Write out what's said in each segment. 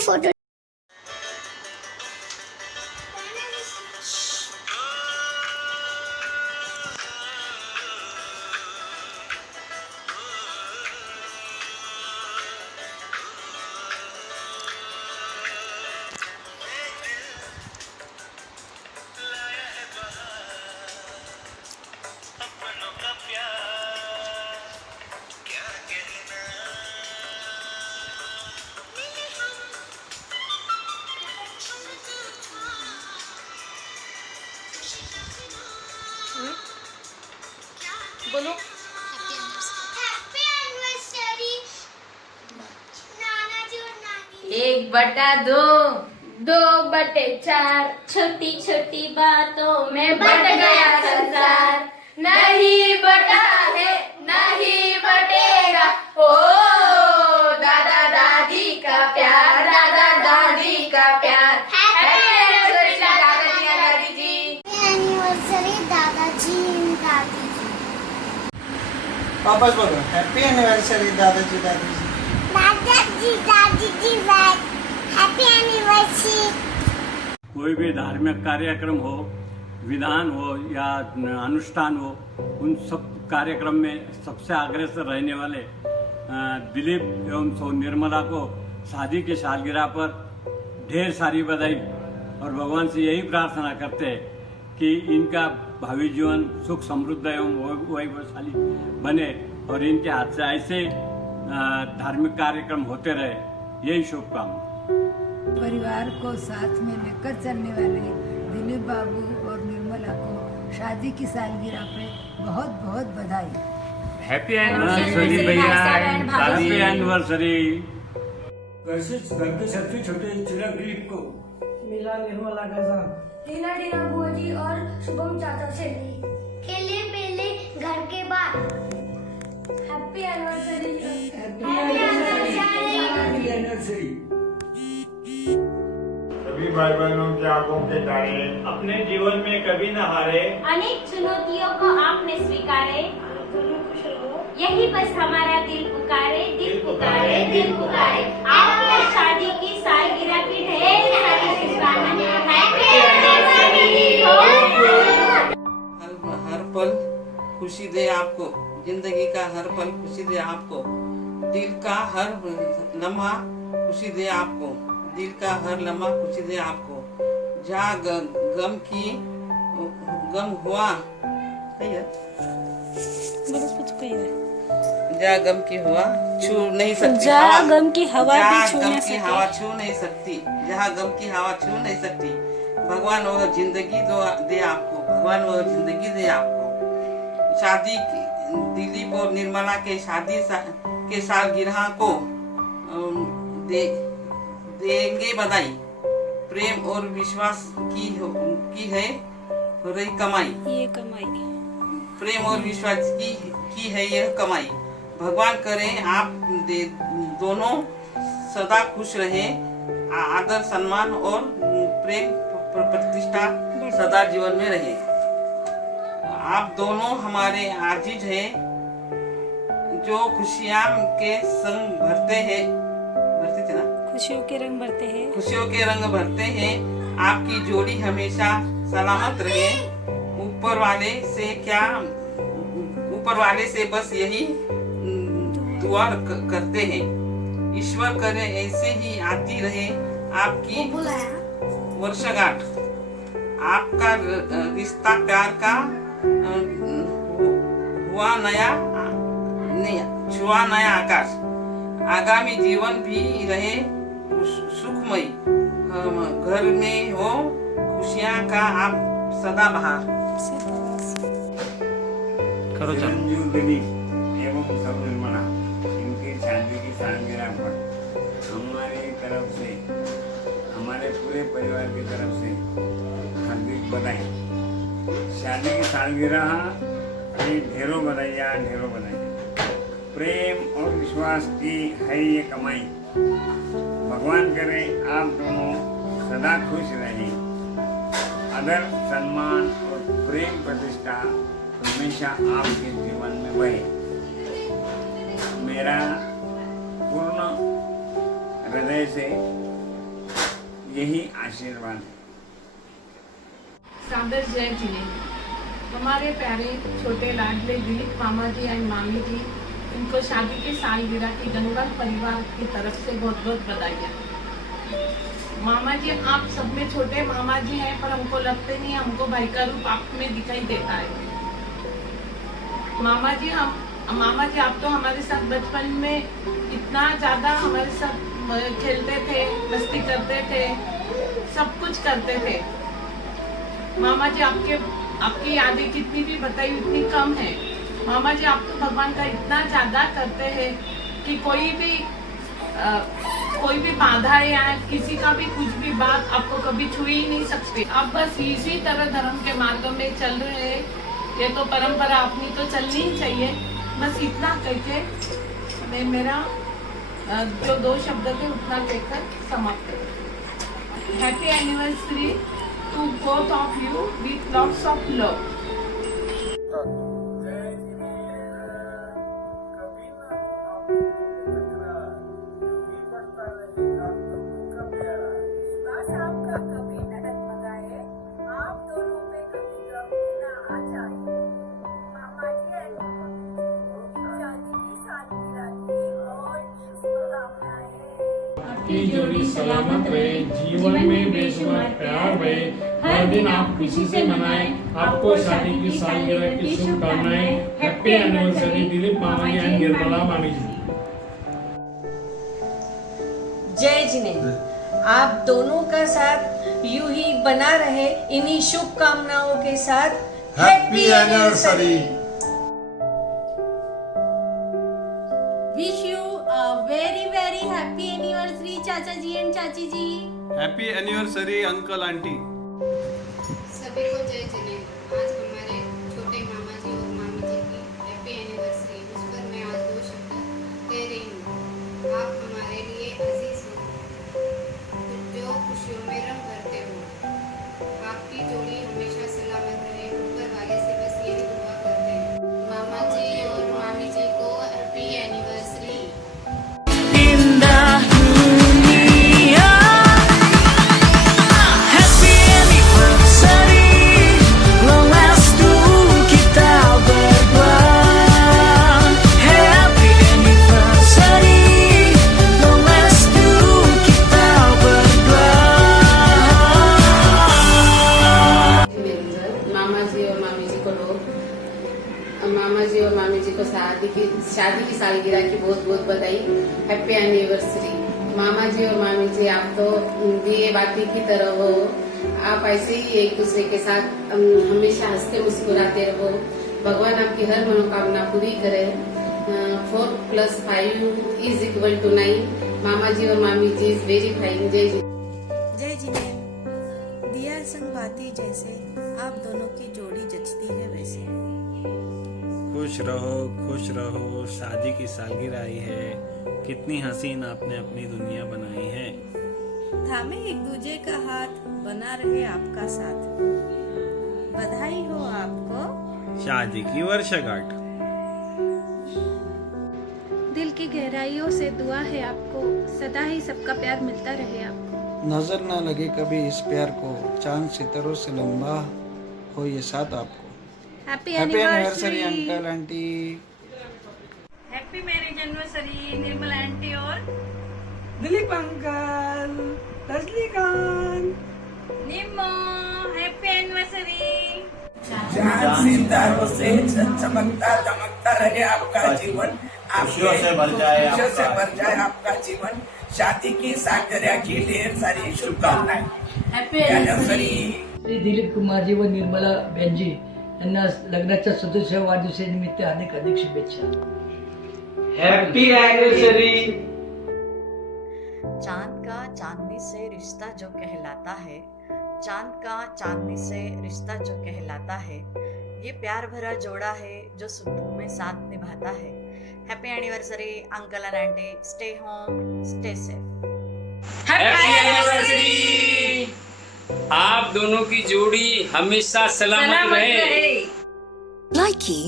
Photo बोलो। Happy anniversary नाना जी और नानी। 1/2 2/4 छोटी छोटी बातों में बट गया संसार। नहीं बटा है नहीं बटेगा, ओ दादा दादी का प्यार, दादा दादी का प्यार। हैप्पी एनिवर्सरी दादाजी और दादी जी। एनिवर्सरी दादाजी दादी जी। वापस बोलो, हैप्पी एनिवर्सरी दादाजी दादी जी। दादाजी दादी जी हैप्पी एनिवर्सरी। कोई भी धार्मिक कार्यक्रम हो, विधान हो या अनुष्ठान हो, उन सब कार्यक्रम में सबसे अग्रसर रहने वाले दिलीप एवं सौ निर्मला को शादी की सालगिरह पर ढेर सारी बधाई और भगवान से यही प्रार्थना करते हैं कि इनका भावी जीवन सुख समृद्ध एवं वैभवशाली बने और इनके हाथ से ऐसे धार्मिक कार्यक्रम होते रहे, यही शुभकामना। परिवार को साथ में लेकर चलने वाले दिलीप बाबू और निर्मला को शादी की सालगिरह पे बहुत बहुत बधाई। हैप्पी एनिवर्सरी भैया, हैप्पी एनिवर्सरी। घर के सबसे छोटे चिराग दिलीप को मिला निर्मला का साथ। टीना बुआ जी और शुभम चाचा से खेले मेले घर के बाद। Happy anniversary. Happy anniversary. सभी भाई बहनों के आंखों के तारे अपने जीवन में कभी न हारे, अनेक चुनौतियों को आपने स्वीकारे, यही बस हमारा दिल पुकारे, दिल पुकारे, दिल पुकारे। आपकी शादी की सालगिरह की ढेर सारी शुभकामनाएं। हैप्पी एनिवर्सरी हो। हर पल खुशी दे आपको, जिंदगी का हर पल खुशी दे आपको, दिल का हर लम्हा खुशी दे आपको, दिल का हर लम्हा खुशी दे आपको। जहाँ गम हुआ जहाँ गम की हुआ छू नहीं सकती, जहाँ गम की हवा छू नहीं सकती, जहाँ गम की हवा छू नहीं सकती। भगवान वो जिंदगी दे आपको, भगवान वो जिंदगी दे आपको। शादी दिलीप और निर्मला के शादी के सालगिरह को देंगे बधाई। प्रेम और विश्वास की है रही कमाई, ये कमाई। प्रेम और विश्वास की है यह कमाई। भगवान करे आप दोनों सदा खुश रहे, आदर सम्मान और प्रेम प्रतिष्ठा सदा जीवन में रहे। आप दोनों हमारे आजीज हैं, जो खुशियाँ के संग भरते हैं, भरते थे ना, खुशियों के रंग भरते हैं। आपकी जोड़ी हमेशा सलामत रहे। ऊपर वाले से बस यही दुआ करते हैं। ईश्वर करे ऐसे ही आती रहे आपकी वर्षगांठ। आपका रिश्ता प्यार का छुआ नया आकाश। आगामी जीवन भी रहे सुखमय, घर में हो खुशियाँ का आप सदाबहार। करो चलो। संजीव दिलीप एवं सब निर्मला इनकी शादी की सालगिरह पर हमारी तरफ से, हमारे पूरे परिवार की तरफ से हार्दिक बधाई। शादी की सालगिरह की ढेरों बधाइयाँ, ढेरों बधाइयाँ। प्रेम और विश्वास की है ये कमाई। भगवान करे आप दोनों सदा खुश रहें। आदर, सम्मान और प्रेम प्रतिष्ठा हमेशा आपके जीवन में बहे। मेरा पूर्ण हृदय से यही आशीर्वाद है। सादर जय जिले। हमारे प्यारे छोटे लाडले दिलीप मामा जी एंड मामी जी, इनको शादी की सालगिरह की गंगा परिवार की तरफ से बहुत बहुत बधाइयाँ। मामा जी, आप सब में छोटे मामा जी हैं, पर हमको लगते नहीं, हमको भाई का रूप आप में दिखाई देता है। मामा जी, आप तो हमारे साथ बचपन में इतना ज्यादा हमारे साथ खेलते थे, मस्ती करते थे, सब कुछ करते थे। मामा जी, आपकी यादें कितनी भी बताई उतनी कम है। मामा जी, आप तो भगवान का इतना ज्यादा करते हैं कि कोई भी बाधा या किसी का भी कुछ भी बात आपको कभी छू ही नहीं सकते। आप बस इसी तरह धर्म के मार्ग में चल रहे हैं। ये तो परंपरा अपनी तो चलनी ही चाहिए। बस इतना कहके मैं मेरा जो 2 शब्द थे उतना कहकर समाप्त करूँ। Happy anniversary to both of you with lots of love. की जोड़ी सलामत रहे, जीवन में बेशुमार प्यार रहे, हर दिन आप खुशी से मनाएं। आपको शादी की सालगिरह की शुभकामनाएं। हैप्पी एनिवर्सरी दिलीप मामा जी एंड निर्मला मामी जी। जय जिनेंद्र, आप दोनों का साथ यूं ही बना रहे, इन्हीं शुभकामनाओं के साथ happy anniversary. Wish you a very very happy anniversary चाचा जी एंड चाची जी। Happy anniversary uncle aunty. सभी को जय जिनेंद्र। आज हमारे छोटे मामा जी और मामी जी की हैप्पी एनिवर्सरी, उस पर मैं आज 2 शब्द कह रही हूँ। आप हमारे लिए अजीज हो, जो खुशियों में रंग भरते हो। आपकी जोड़ी हमेशा सलामत रहे, ऊपर वाले से बस यही दुआ करते हैं। मामा जी और मामी जी को हैप्पी एनिवर्सरी। शादी की सालगिरह की बहुत बहुत बधाई। Happy anniversary. मामा जी और मामी जी, आप तो दिए बाती की तरह हो। आप ऐसे ही एक दूसरे के साथ हमेशा हंसते मुस्कुराते रहो। भगवान आपकी हर मनोकामना पूरी करे। 4 + 5 = 9। मामा जी और मामी जी इज वेरी फाइन। जय जिनेंद्र, दिया संग बाती जैसे आप दोनों की जोड़ी जचती है वैसे। खुश रहो, शादी की सालगिरह आई है, कितनी हसीन आपने अपनी दुनिया बनाई है। थामे एक दूजे का हाथ, बना रहे आपका साथ। बधाई हो आपको शादी की वर्षगांठ। दिल की गहराइयों से दुआ है आपको, सदा ही सबका प्यार मिलता रहे आपको। नजर ना लगे कभी इस प्यार को, चांद सितारों से लंबा हो ये साथ आपको। Happy anniversary uncle aunty. Happy marriage anniversary Nirmala aunty और Dilip uncle, Rajinikanth, Nimmo. Happy anniversary. चांद सितारों से चमकता रहे आपका जीवन, खुशियों से भर जाए आपका जीवन। शादी की सालगिरह की ढेर सारी शुभकामनाएं। Happy anniversary. श्री दिलीप कुमार जी व निर्मला बहनजी यांना लग्नाच्या 37व्या वाढदिवसानिमित्त अनेक शुभेच्छा। Happy anniversary. चांद का चांदनी से रिश्ता जो कहलाता है, चांद का चांदनी से रिश्ता जो कहलाता है, ये प्यार भरा जोड़ा है जो सुख दुख में साथ निभाता है। Happy anniversary uncle and aunty. Stay home, stay safe. Happy anniversary. आप दोनों की जोड़ी हमेशा सलामत रहे। लाइकी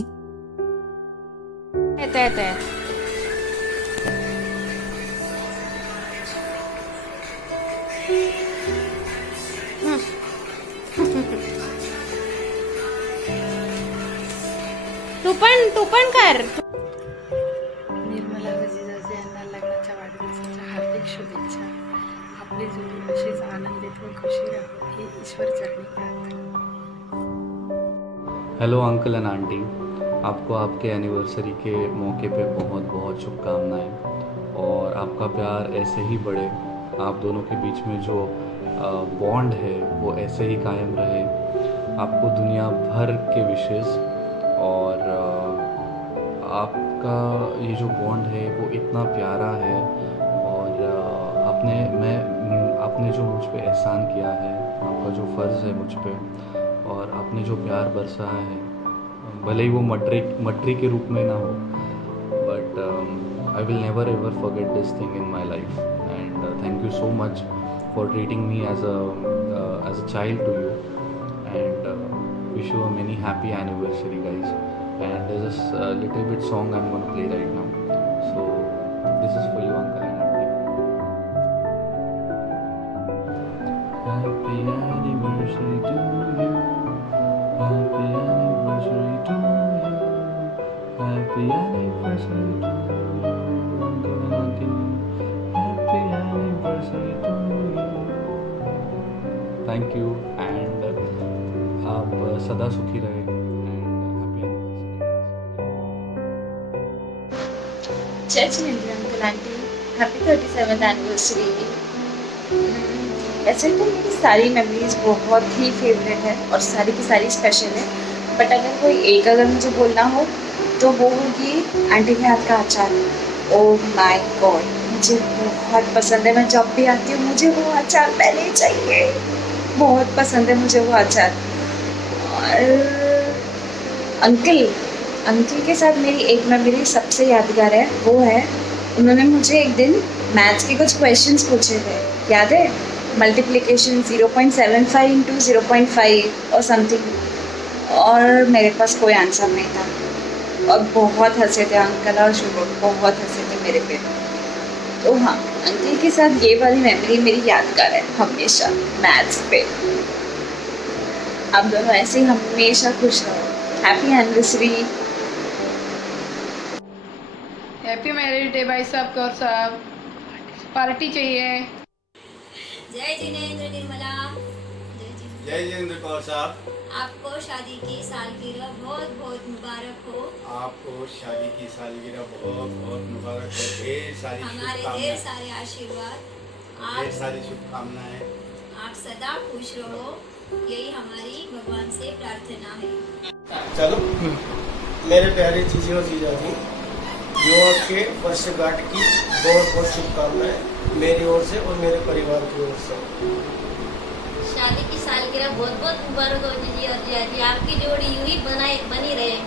तू पण कर। निर्मला व जिजाजी यांना लग्नाच्या वाढदिवसाच्या हार्दिक शुभेच्छा। आपली जोडी अशीच आनंदित व खुशी राहो ही ईश्वर चरणी प्रार्थना। हेलो अंकल एंड आंटी, आपको आपके एनिवर्सरी के मौके पे बहुत बहुत शुभकामनाएं और आपका प्यार ऐसे ही बढ़े। आप दोनों के बीच में जो बॉन्ड है वो ऐसे ही कायम रहे। आपको दुनिया भर के विशेष और आपका ये जो बॉन्ड है वो इतना प्यारा है और आपने जो मुझ पे एहसान किया है, आपका जो फ़र्ज़ है मुझ पे और आपने जो प्यार बरसाया है, भले ही वो मटरी के रूप में ना हो, but I will never ever forget this thing in my life and thank you so much for treating me as a child to you and wish you a many happy anniversary, guys. And there's a little bit song I'm going to play right now, so this is for you, uncle and auntie. Happy anniversary to you, happy anniversary to you, happy anniversary to you, uncle and auntie, happy anniversary to you. Thank you and आप सदा सुखी रहे and happy anniversary. जय जिनेंद्र uncle aunty, happy 37th anniversary. ऐसे तो मेरी सारी मेमोरीज बहुत ही फेवरेट है और सारी की सारी स्पेशल है, बट अगर मुझे बोलना हो तो वो होगी आंटी के हाथ का अचार। ओह माय गॉड, मुझे बहुत पसंद है। मैं जब भी आती हूँ मुझे वो अचार पहले ही चाहिए, बहुत पसंद है मुझे वो अचार। और अंकल के साथ मेरी एक मेमोरी सबसे यादगार है, वो है उन्होंने मुझे एक दिन मैथ्स के कुछ क्वेश्चंस पूछे थे, याद है? मल्टीप्लिकेशन 0.75 इंटू 0.5 और समथिंग, और मेरे पास कोई आंसर नहीं था और बहुत हंसे थे अंकल और शुभम, बहुत हंसे थे मेरे पे। तो हाँ, अंकल के साथ ये वाली मेमोरी मेरी यादगार है हमेशा मैथ्स पे। आप दोनों ऐसे ही हमेशा खुश रहो। Happy anniversary. Happy marriage day भाई साहब कौर साहब, पार्टी चाहिए। जय जिनेंद्र निर्मला। जय जिनेंद्र कौर साहब, आपको शादी की सालगिरह बहुत बहुत मुबारक हो। आपको शादी की सालगिरह बहुत बहुत मुबारक हो। ढेर सारी हमारे ढेर सारे आशीर्वाद, ढेर सारी शुभकामनाएं। आप सदा खुश रहो, यही हमारी भगवान से प्रार्थना है। चलो मेरे प्यारे चीज़ों और जीजाजी, युवा के वर्षगांठ की बहुत बहुत शुभकामनाएं मेरी ओर से और मेरे परिवार की ओर से। शादी की सालगिरह बहुत बहुत मुबारक हो जीजी और जियाजी, आपकी जोड़ी यूं ही बनी रहे,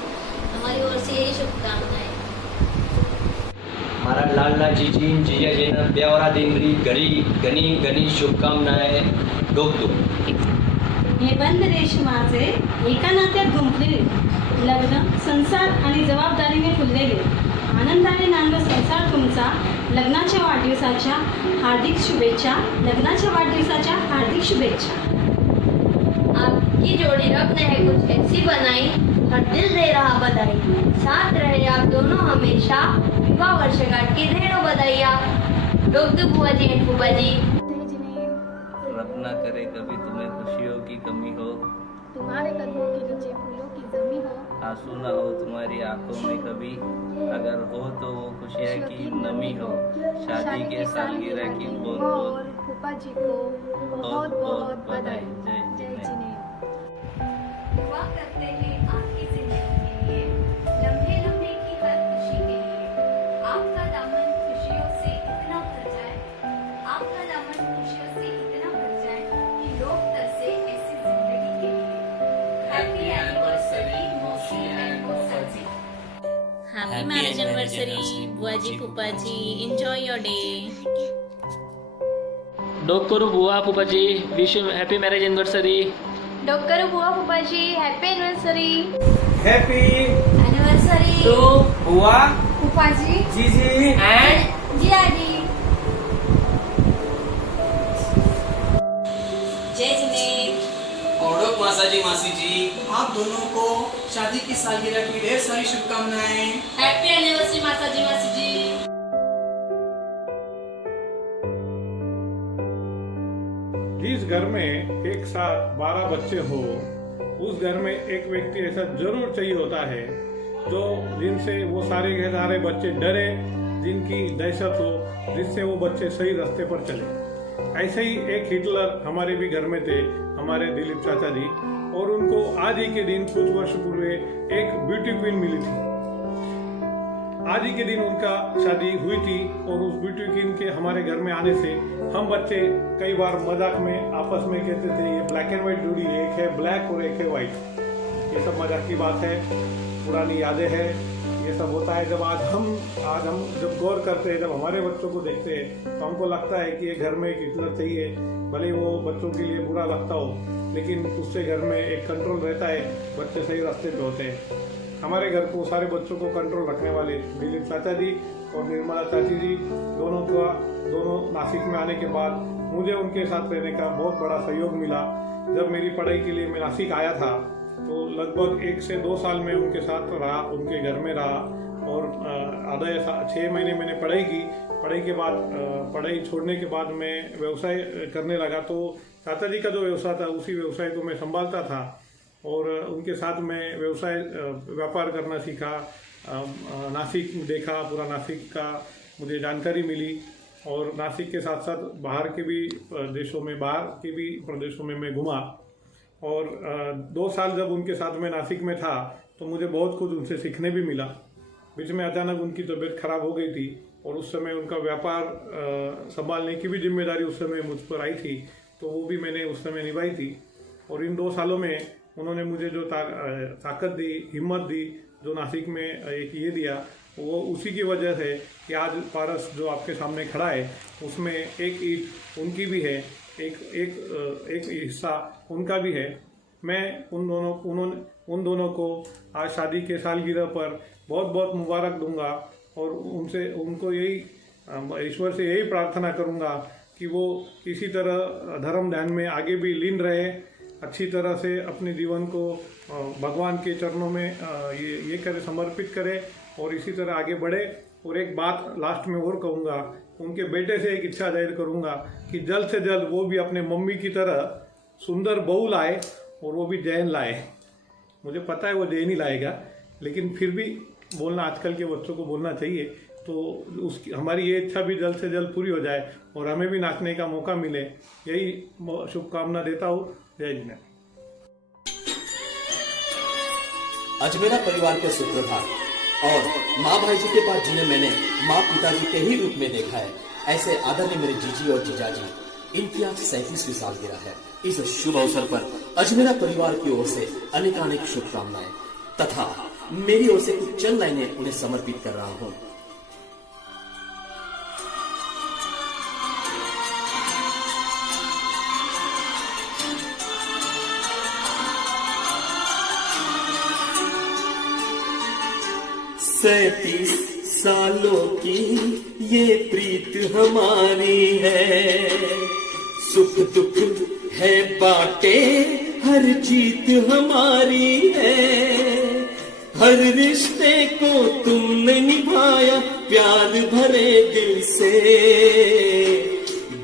हमारी ओर से यही शुभकामनाएं। हमारा लाला जीजी जिया जी ने ब्यावरा दिनरी घनी घनी शुभकामनाएं। डोकतो हे बंद रेशमाचे एका नात्यात गुंफलेले लग्न, संसार आणि जबाबदारीने फुललेले आनंदाने नांदो संसार तुमचा। लग्नाच्या वाढदिवसाच्या हार्दिक शुभेच्छा, लग्नाच्या वाढदिवसाच्या हार्दिक शुभेच्छा। आपकी जोड़ी रब ने है कुछ ऐसी बनाई, और दिल दे रहा बधाई। साथ रहे आप दोनों हमेशा, विवाह वर्षगांठ की ढेरों बधाइयाँ। डोकदू बुआ जी एंड फूफा जी। रब ना करे कभी तुम्हें खुशियों की कमी हो, तुम्हारे कदमों के नीचे फूलों की जमी हो। आंसू ना हो तुम्हारी आंखों में कभी, अगर हो तो वो खुशियाँ की नमी हो। शादी के सालगिरह की बहुत बहुत फूफा जी को बहुत बहुत बधाई। जय जिने। दुआ करते हैं आपकी जिंदगी के लिए, लम्हे लम्हे की हर खुशी के लिए। आपका दामन खुशियों से इतना भर जाए, आपका दामन खुशियों से इतना भर जाए कि लोग तरसे ऐसी जिंदगी के लिए। हैप्पी एनिवर्सरी मौसी एंड मौसा जी। हैप्पी मैरिज एनिवर्सरी बुआ जी फूफा जी, एंजॉय योर डे। डोकरू बुआ फूफा जी, wish you happy marriage anniversary. डोकरू बुआ फूफा जी, happy anniversary. Happy anniversary to बुआ फूफा जी, जीजी एंड जिया जी। जय जिने। ओडोक मासाजी मासी जी, आप दोनों को शादी की सालगिरह की ढेर सारी शुभकामनाएं। हैप्पी एनिवर्सरी मासा जी मासी जी। जिस घर में एक साथ 12 बच्चे हो, उस घर में एक व्यक्ति ऐसा जरूर चाहिए होता है जो जिनसे वो सारे के सारे बच्चे डरे, जिनकी दहशत हो, जिससे वो बच्चे सही रास्ते पर चले। ऐसे ही एक हिटलर हमारे भी घर में थे, हमारे दिलीप चाचा जी, और उनको आज ही के दिन कुछ वर्ष पूर्व एक ब्यूटी क्वीन मिली थी। आज ही के दिन उनका शादी हुई थी और उस ब्यूटी क्वीन के हमारे घर में आने से हम बच्चे कई बार मजाक में आपस में कहते थे ये ब्लैक एंड व्हाइट जोड़ी है, एक है ब्लैक और एक है व्हाइट। ये सब मजाक की बात है, पुरानी यादें हैं, ये सब होता है। जब आज हम जब गौर करते हैं, जब हमारे बच्चों को देखते हैं, तो हमको लगता है कि ये घर में एक हिटलर चाहिए। भले वो बच्चों के लिए बुरा लगता हो, लेकिन उससे घर में एक कंट्रोल रहता है, बच्चे सही रास्ते पे होते हैं। हमारे घर को सारे बच्चों को कंट्रोल रखने वाले दिलीप चाचा जी और निर्मला चाची जी दोनों नासिक में आने के बाद मुझे उनके साथ रहने का बहुत बड़ा सहयोग मिला। जब मेरी पढ़ाई के लिए मैं नासिक आया था तो लगभग 1 से 2 साल में उनके साथ रहा, उनके घर में रहा और आधा 6 महीने मैंने पढ़ाई की। पढ़ाई के बाद पढ़ाई छोड़ने के बाद मैं व्यवसाय करने लगा। तो चाचा जी का जो व्यवसाय था उसी व्यवसाय को मैं संभालता था और उनके साथ मैं व्यापार करना सीखा। नासिक देखा, पूरा नासिक का मुझे जानकारी मिली और नासिक के साथ साथ बाहर के भी प्रदेशों में मैं घूमा। और 2 साल जब उनके साथ में नासिक में था तो मुझे बहुत कुछ उनसे सीखने भी मिला। बीच में अचानक उनकी तबीयत खराब हो गई थी और उस समय उनका व्यापार संभालने की भी जिम्मेदारी उस समय मुझ पर आई थी, तो वो भी मैंने उस समय निभाई थी। और इन 2 सालों में उन्होंने मुझे जो ताकत दी, हिम्मत दी, जो नासिक में एक ये दिया, वो उसी की वजह है कि आज पारस जो आपके सामने खड़ा है उसमें एक ईंट उनकी भी है, एक हिस्सा उनका भी है। मैं उन दोनों को आज शादी के सालगिरह पर बहुत बहुत मुबारक दूंगा और उनको यही ईश्वर से यही प्रार्थना करूंगा कि वो इसी तरह धर्म ध्यान में आगे भी लीन रहे, अच्छी तरह से अपने जीवन को भगवान के चरणों में ये करे, समर्पित करे और इसी तरह आगे बढ़े। और एक बात लास्ट में और कहूँगा, उनके बेटे से एक इच्छा जाहिर करूँगा कि जल्द से जल्द वो भी अपने मम्मी की तरह सुंदर बहू लाए और वो भी जैन लाए। मुझे पता है वो जैन ही लाएगा, लेकिन फिर भी बोलना, आजकल के बच्चों को बोलना चाहिए, तो हमारी ये इच्छा भी जल्द से जल्द पूरी हो जाए और हमें भी नाचने का मौका मिले, यही शुभकामना देता हूँ। जय जिने। अजमेरा परिवार के सूत्रधार और माँ भाई जी के पास जिन्हें मैंने माँ पिताजी के ही रूप में देखा है, ऐसे आदरणीय मेरे जीजी और जीजाजी, इनकी आज 37वीं सालगिरह है। इस शुभ अवसर पर अजमेरा परिवार की ओर से अनेकानेक शुभकामनाएं तथा मेरी ओर से कुछ चंद लाइनें उन्हें समर्पित कर रहा हूँ। सैतीस सालों की ये प्रीत हमारी है, सुख दुख है बाटे हर जीत हमारी है। हर रिश्ते को तुमने निभाया प्यार भरे दिल से,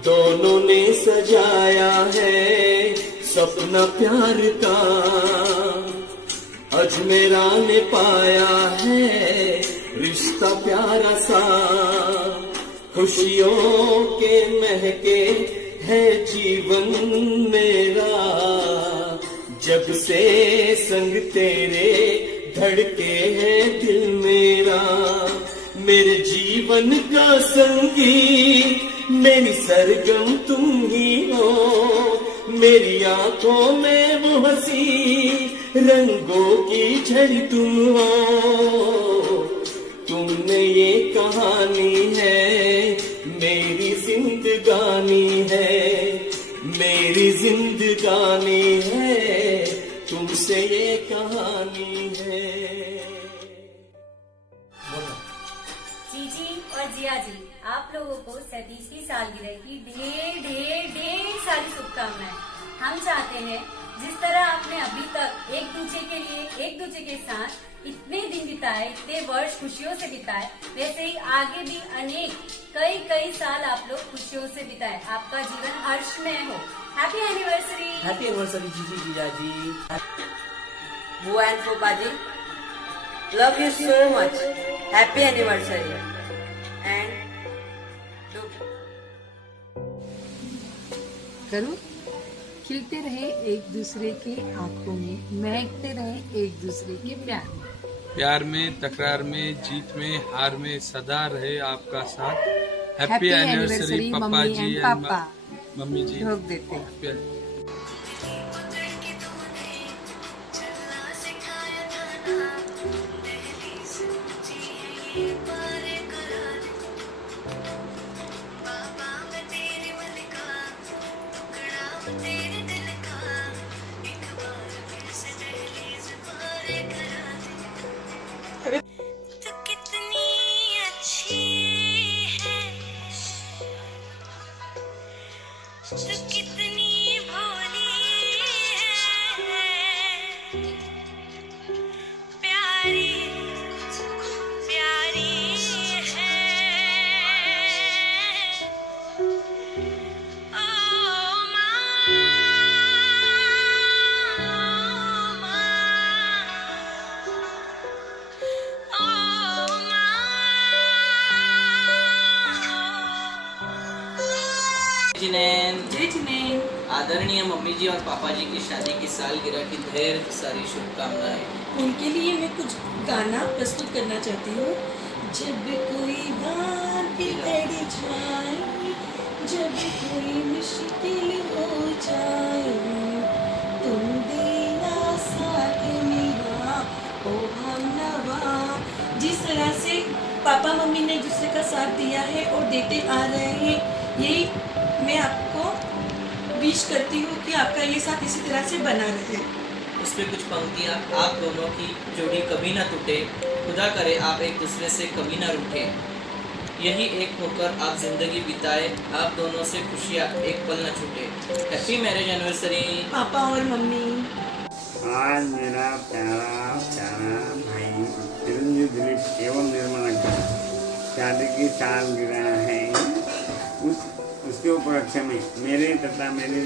दोनों ने सजाया है सपना प्यार का। अजमेरा ने पाया है रिश्ता प्यारा सा, खुशियों के महके है जीवन मेरा, जब से संग तेरे धड़के है दिल मेरा, मेरे जीवन का संगी मेरी सरगम तुम ही हो, मेरी आंखों में वो हंसी रंगों की झड़ी तुम हो, तुमने ये कहानी है मेरी जिंदगानी है, मेरी जिंदगानी है, तुमसे ये कहानी है। जीजी और जिया जी, आप लोगों को 37वीं सालगिरह की ढेर सारी शुभकामनाएं। हम चाहते हैं जिस तरह आपने अभी तक एक दूसरे के साथ इतने दिन बिताए, इतने वर्ष खुशियों से बिताए, वैसे ही आगे भी अनेक कई साल आप लोग खुशियों से बिताए, आपका जीवन हर्षमय हो। Happy anniversary. हैप्पी एनिवर्सरी जीजी जीजा जी। बुआ एंड फूफा जी, love you so much, happy anniversary end करो। खिलते रहे एक दूसरे के आंखों में, महकते रहे एक दूसरे के प्यार में, प्यार में, तकरार में, जीत में, हार में सदा रहे आपका साथ। हैप्पी एनिवर्सरी पापा जी एंड मम्मी जी। रोक देते हैं। आदरणीय मम्मी जी और पापा जी की शादी की सालगिरह की ढेर सारी शुभकामनाएं। उनके लिए मैं कुछ गाना प्रस्तुत करना चाहती हूँ। जब कोई बात बिगड़ जाए, जब कोई मुश्किल हो जाए, तुम देना साथ मेरा ओ हमनवा। जिस तरह से पापा मम्मी ने एक दूसरे का साथ दिया है और देते आ रहे हैं, यही मैं आपको विश करती हूँ कि आपका ये साथ इसी तरह से बना रहे। उस पे कुछ पंक्तियाँ, आप दोनों की जोड़ी कभी ना टूटे, खुदा करे आप एक दूसरे से कभी ना रूठे, यही एक होकर आप जिंदगी बिताए, आप दोनों से खुशियाँ एक पल न छूटे। हैप्पी मैरिज एनिवर्सरी पापा और मम्मी। आज मेरा प्यारा भाई चिरंजीव दिलीप एवं निर्मला की शादी की सालगिरह है। उसके उपलक्ष्य में मेरे तथा मेरे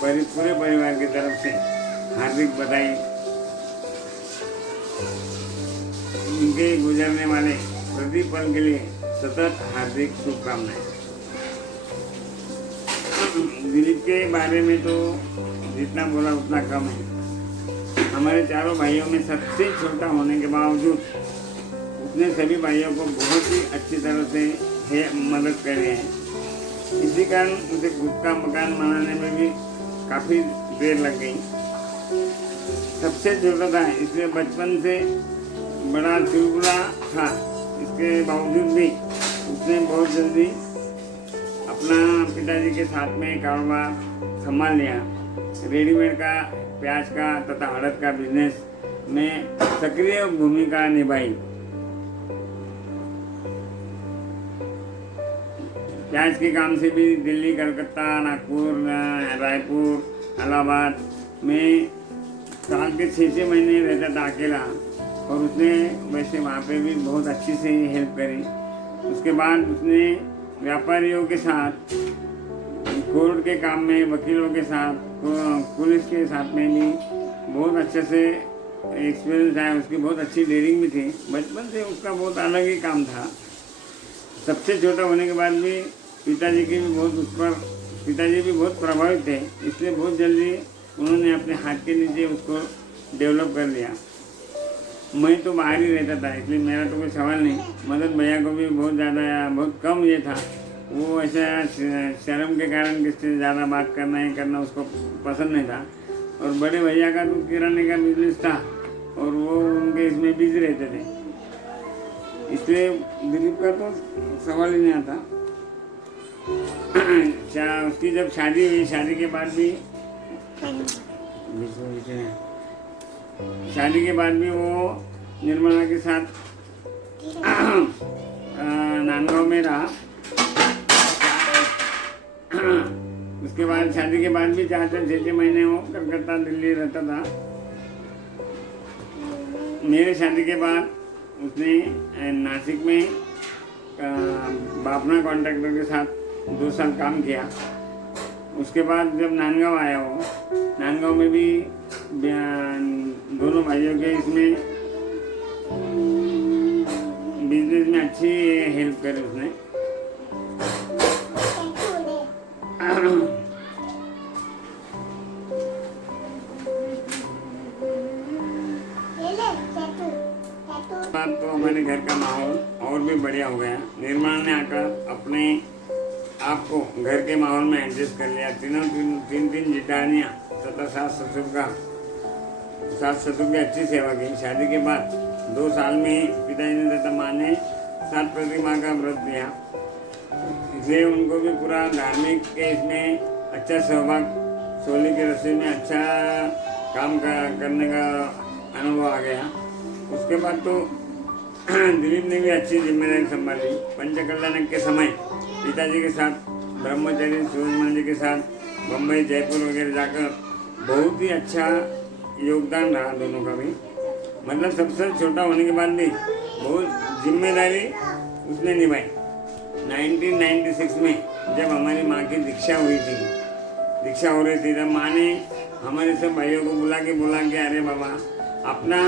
पूरे परिवार की तरफ से हार्दिक बधाई। उनके गुजरने वाले प्रति पल के लिए सतत हार्दिक शुभकामनाएं। दिलीप के बारे में तो जितना बोला उतना कम है। हमारे चारों भाइयों में सबसे छोटा होने के बावजूद उसने सभी भाइयों को बहुत ही अच्छी तरह से मदद करे हैं। इसी कारण उसे खुद का मकान बनाने में भी काफ़ी देर लग गई। सबसे छोटा था इसलिए बचपन से बड़ा चुलबुला था, इसके बावजूद भी उसने बहुत जल्दी अपना पिताजी के साथ में कारोबार संभाल लिया। रेडीमेड का, प्याज का तथा हड़द का बिजनेस में सक्रिय भूमिका निभाई। प्याज के काम से भी दिल्ली, कलकत्ता, नागपुर, रायपुर, इलाहाबाद में साल के 6 महीने रहता था अकेला, और उसने वैसे वहाँ पे भी बहुत अच्छी से हेल्प करी। उसके बाद उसने व्यापारियों के साथ, कोर्ट के काम में, वकीलों के साथ, पुलिस के साथ में भी बहुत अच्छे से एक्सपीरियंस आया, उसकी बहुत अच्छी डेयरिंग भी थी। बचपन से उसका बहुत अलग ही काम था। सबसे छोटा होने के बाद भी पिताजी की भी बहुत उस पर पिताजी भी बहुत प्रभावित थे, इसलिए बहुत जल्दी उन्होंने अपने हाथ के नीचे उसको डेवलप कर लिया। मैं तो बाहर ही रहता था, इसलिए मेरा तो कोई सवाल नहीं। मदद भैया को भी बहुत कम ये था, वो ऐसा शर्म के कारण किसी से ज़्यादा बात करना ही करना उसको पसंद नहीं था। और बड़े भैया का तो किराने का बिजनेस था और वो उनके इसमें बिजी रहते थे, इसलिए दिलीप का तो सवाल ही नहीं आता। उसकी जब शादी हुई, शादी के बाद भी वो निर्मला के साथ नांदगांव में रहा। उसके बाद शादी के बाद भी 4-6 महीने वो कलकत्ता दिल्ली रहता था। मेरे शादी के बाद उसने नासिक में बापना कॉन्ट्रैक्टर के साथ 2 साल काम किया। उसके बाद जब नांदगांव आया वो, नांदगांव में भी दोनों भाइयों के इसमें बिजनेस में अच्छी हेल्प करी उसने। तो हमारे घर का माहौल और भी बढ़िया हो गया। निर्मला ने आकर अपने आप को घर के माहौल में एडजस्ट कर लिया। तीन जिटानियाँ तथा सास ससुर की अच्छी सेवा की। शादी के बाद 2 साल में पिताजी ने तथा माँ ने 7 प्रतिमा का व्रत लिया, इसलिए उनको भी पूरा धार्मिक के इसमें अच्छा सहभाग, सोले के रस्ते में अच्छा काम करने का अनुभव आ गया। उसके बाद तो दिलीप ने भी अच्छी जिम्मेदारी संभाली। पंचकल्याणक के समय पिताजी के साथ ब्रह्मचारी सूरज मंदिर के साथ बम्बई जयपुर वगैरह जाकर बहुत ही अच्छा योगदान रहा दोनों का भी। मतलब सबसे छोटा होने के बाद भी बहुत जिम्मेदारी उसने निभाई। 1996 में जब हमारी माँ की दीक्षा हो रही थी, तब माँ ने हमारे सब भाइयों को बुला के अरे बाबा, अपना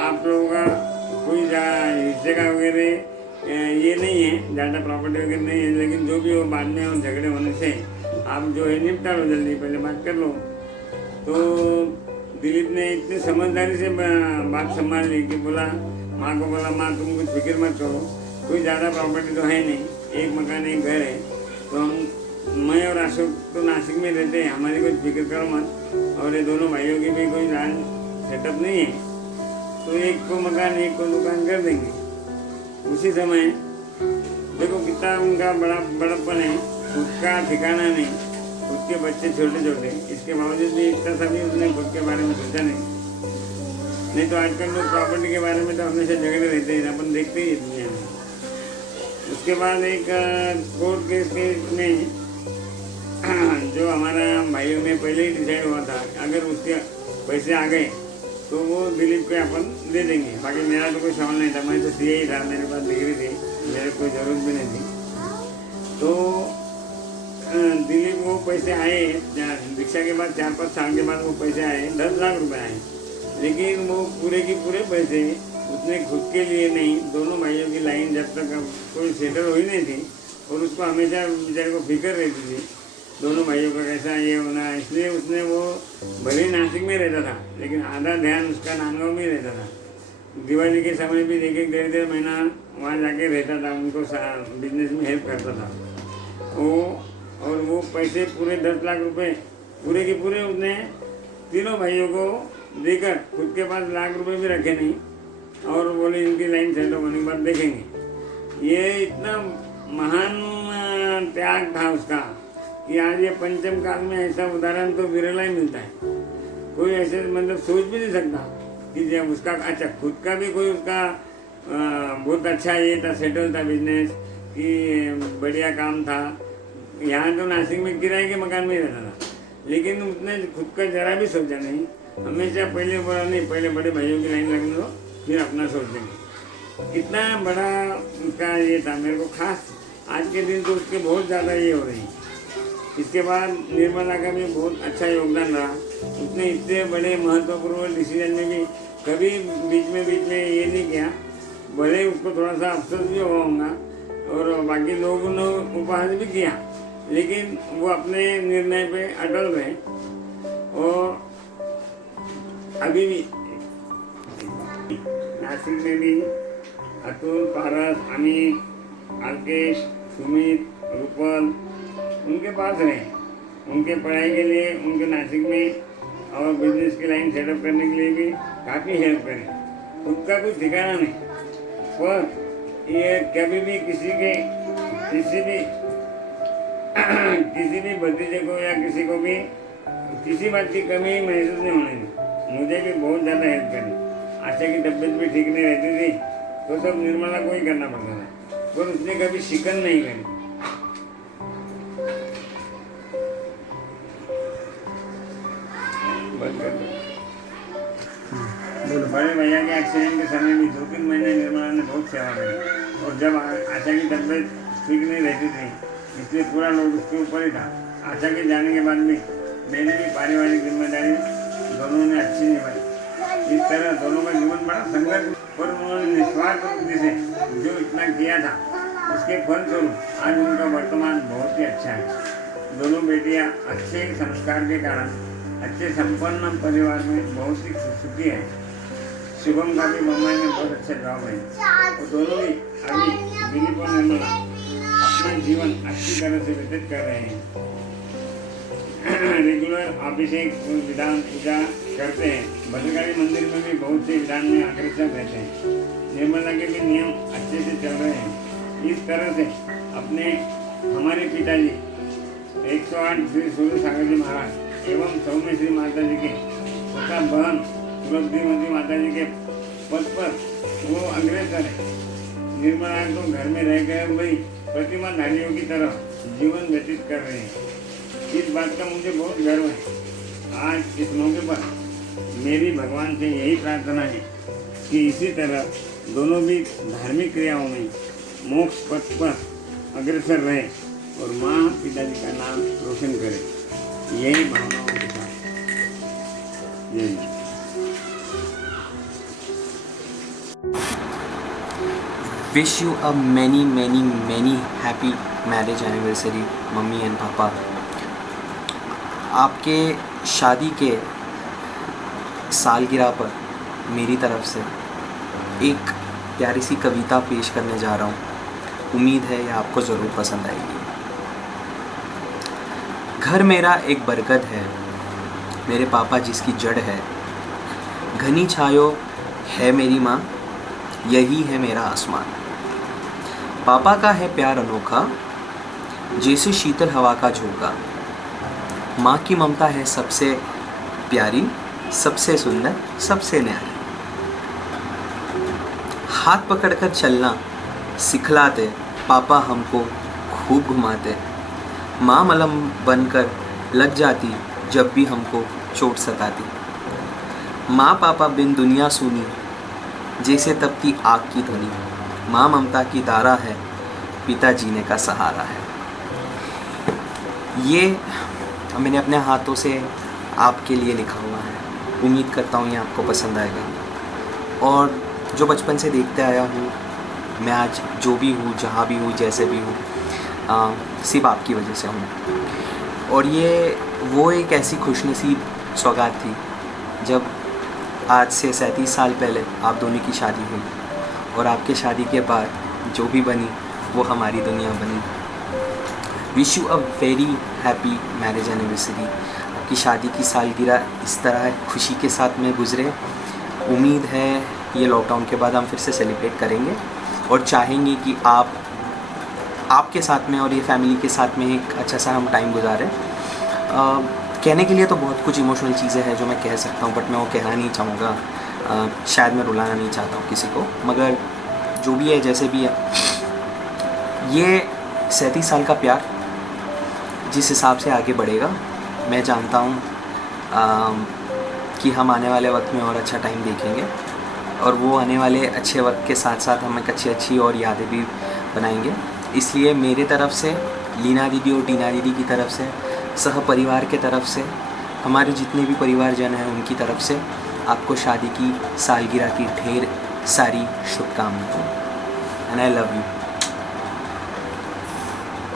आप लोगों का कोई हिस्से का वगैरह ये नहीं है, ज़्यादा प्रॉपर्टी वगैरह नहीं है, लेकिन जो भी हो बाद में और झगड़े होने से आप जो है निपटा लो, जल्दी पहले बात कर लो। तो दिलीप ने इतनी समझदारी से बात संभाल ली कि माँ माँ तुम कुछ फिक्र मत करो, कोई ज़्यादा प्रॉपर्टी तो है नहीं, एक मकान एक घर है, तो मैं और अशोक तो नासिक में रहते हैं, हमारी कुछ फिक्र करो मत। और ये दोनों भाइयों की भी कोई जान सेटअप नहीं है, तो एक को मकान एक को दुकान कर देंगे। उसी समय देखो कितना उनका बड़प्पन है, खुद का ठिकाना नहीं, खुद के बच्चे छोटे, इसके बावजूद भी इतना सा भी उसने खुद के बारे में सोचा नहीं तो आजकल लोग प्रॉपर्टी के बारे में तो हमेशा झगड़े रहते हैं, अपन देखते ही दुनिया में। उसके बाद एक कोर्ट केस में जो हमारा भाइयों में पहले ही डिसाइड हुआ था, अगर उसके पैसे आ गए तो वो दिलीप को अपन दे देंगे। बाकी मेरा तो कोई सवाल नहीं था, मैं तो सीए ही था, मेरे पास डिग्री थी, मेरे कोई ज़रूरत भी नहीं थी। तो दिलीप वो पैसे आए, दीक्षा के बाद 4-5 साल के बाद वो पैसे आए, 10 लाख रुपए आए, लेकिन वो पूरे के पूरे पैसे उसने खुद के लिए नहीं, दोनों भाइयों की लाइन जब तक कोई सेटल हुई नहीं थी और उसको हमेशा बेचारे को फिक्र रहती थी दोनों भाइयों का कैसा ये होना, इसलिए उसने वो भले ही नासिक में रहता था लेकिन आधा ध्यान उसका नांदगांव में रहता था। दिवाली के समय भी 1-1 महीना वहाँ जाके रहता था, उनको बिजनेस में हेल्प करता था और वो पैसे पूरे 10 लाख रुपए पूरे के पूरे उसने तीनों भाइयों को देकर खुद के पास लाख रुपए भी रखे नहीं और बोले इनकी लाइन सेट होने के बाद देखेंगे। ये इतना महान त्याग था उसका कि आज ये पंचम काल में ऐसा उदाहरण तो विरला ही मिलता है। कोई ऐसे मतलब सोच भी नहीं सकता कि जब उसका अच्छा खुद का भी कोई उसका बहुत अच्छा ये था, सेटल था बिजनेस कि बढ़िया काम था। यहाँ तो नासिक में किराए के मकान में ही रहता था, लेकिन उसने खुद का जरा भी सोचा नहीं, हमेशा पहले बोला नहीं, पहले बड़े भाइयों की लाइन लग लो फिर अपना सोचेंगे। इतना बड़ा उसका ये था। मेरे को खास आज के दिन तो उसके बहुत ज़्यादा ये हो रही है। इसके बाद निर्मला का भी बहुत अच्छा योगदान रहा। उसने इतने बड़े महत्वपूर्ण डिसीजन में भी कभी बीच में ये नहीं किया। भले उसको थोड़ा सा अफसोस भी हुआ होगा और बाकी लोगों ने उपहास भी किया, लेकिन वो अपने निर्णय पे अटल रहे। और अभी भी नासिक में भी अतुल, पारस, अमित, अलकेश, सुमित, रूपल उनके पास रहे। उनके पढ़ाई के लिए उनके नासिक में और बिजनेस की लाइन सेटअप करने के लिए भी काफ़ी हेल्प करें। खुद का कुछ ठिकाना नहीं, पर ये कभी भी किसी भी भतीजे को या किसी को भी किसी बात की कमी महसूस नहीं होने दी। मुझे भी बहुत ज़्यादा हेल्प करी। आशा की तबीयत भी ठीक नहीं रहती थी तो सब निर्मला को ही करना पड़ता था, पर उसने कभी शिकन नहीं करी। बड़े भैया के एक्सीडेंट के समय भी 2-3 महीने निर्मला ने बहुत सेवा करी। और जब आशा की तबीयत ठीक नहीं रहती थी इसलिए पूरा लोग उसके ऊपर ही था। आशा के जाने के बाद भी मैंने भी पारिवारिक जिम्मेदारी दोनों ने अच्छी निभाई। इस तरह दोनों का जीवन बड़ा संघर्ष, पर उन्होंने निस्वार्थ बुद्धि से जो इतना किया था उसके फलस्वरूप आज उनका वर्तमान बहुत ही अच्छा है। दोनों बेटियां अच्छे संस्कार के कारण अच्छे संपन्न परिवार में बहुत ही सुखी है। शुभम का भी मुंबई में बहुत अच्छा जॉब है। वो दोनों भी अभी दिलीप और निर्मला अपना जीवन अच्छी तरह से व्यतीत कर रहे हैं। रेगुलर अभिषेक विधान पूजा करते हैं। भद्रकाली मंदिर में भी बहुत से विधान में अग्रसर रहते हैं। निर्मला के भी नियम अच्छे से चल रहे हैं। इस तरह से अपने हमारे पिताजी 108 श्री सूर्य सागर जी महाराज एवं सौम्य श्री माता जी के तथा बहन तुलसीमती माता जी के पद पर वो अग्रसर है। निर्मला तो घर में रह गए वही प्रतिमाधारियों की तरह जीवन व्यतीत कर रहे हैं। इस बात का मुझे बहुत गर्व है। आज इस मौके पर मेरी भगवान से यही प्रार्थना है कि इसी तरह दोनों भी धार्मिक क्रियाओं में मोक्ष पथ पर अग्रसर रहे और माँ पिताजी का नाम रोशन करें। यही भावनाओं के साथ यही। Wish you a many happy marriage anniversary, mummy and पापा। आपके शादी के सालगिरह पर मेरी तरफ से एक प्यारी सी कविता पेश करने जा रहा हूँ। उम्मीद है यह आपको ज़रूर पसंद आएगी। घर मेरा एक बरगद है, मेरे पापा जिसकी जड़ है। घनी छायो है मेरी माँ, यही है मेरा आसमान। पापा का है प्यार अनोखा, जैसे शीतल हवा का झोंका। माँ की ममता है सबसे प्यारी, सबसे सुंदर, सबसे न्यारी। हाथ पकड़कर चलना सिखलाते पापा हमको खूब घुमाते। माँ मलहम बनकर लग जाती जब भी हमको चोट सताती। माँ पापा बिन दुनिया सूनी, जैसे तपती आग की ध्वनि। माँ ममता की धारा है, पिता जीने का सहारा है। ये मैंने अपने हाथों से आपके लिए लिखा हुआ है। उम्मीद करता हूँ ये आपको पसंद आएगा। और जो बचपन से देखते आया हूँ, मैं आज जो भी हूँ, जहाँ भी हूँ, जैसे भी हूँ, सिर्फ आपकी वजह से हूँ। और ये वो एक ऐसी खुशनसीब सौगात थी जब आज से 37 साल पहले आप दोनों की शादी हुई और आपके शादी के बाद जो भी बनी वो हमारी दुनिया बनी। Wish you a very happy marriage anniversary. आपकी शादी की सालगिरह इस तरह खुशी के साथ में गुजरे। उम्मीद है ये लॉकडाउन के बाद हम फिर से सेलिब्रेट करेंगे और चाहेंगे कि आपके साथ में और ये फैमिली के साथ में एक अच्छा सा हम टाइम गुजारें। कहने के लिए तो बहुत कुछ इमोशनल चीज़ें हैं जो मैं कह सकता हूँ, बट मैं वो कहना नहीं चाहूँगा। शायद मैं रुलाना नहीं चाहता हूँ किसी को, मगर जो भी है जैसे भी है, ये 37 साल का प्यार जिस हिसाब से आगे बढ़ेगा, मैं जानता हूँ कि हम आने वाले वक्त में और अच्छा टाइम देखेंगे और वो आने वाले अच्छे वक्त के साथ साथ हम एक अच्छी और यादें भी बनाएंगे। इसलिए मेरे तरफ से, लीना दीदी और टीना दीदी की तरफ से, सह परिवार के तरफ से हमारे जितने भी परिवारजन हैं उनकी तरफ से आपको शादी की सालगिरह की ढेर सारी शुभकामनाएं एंड आई लव यू।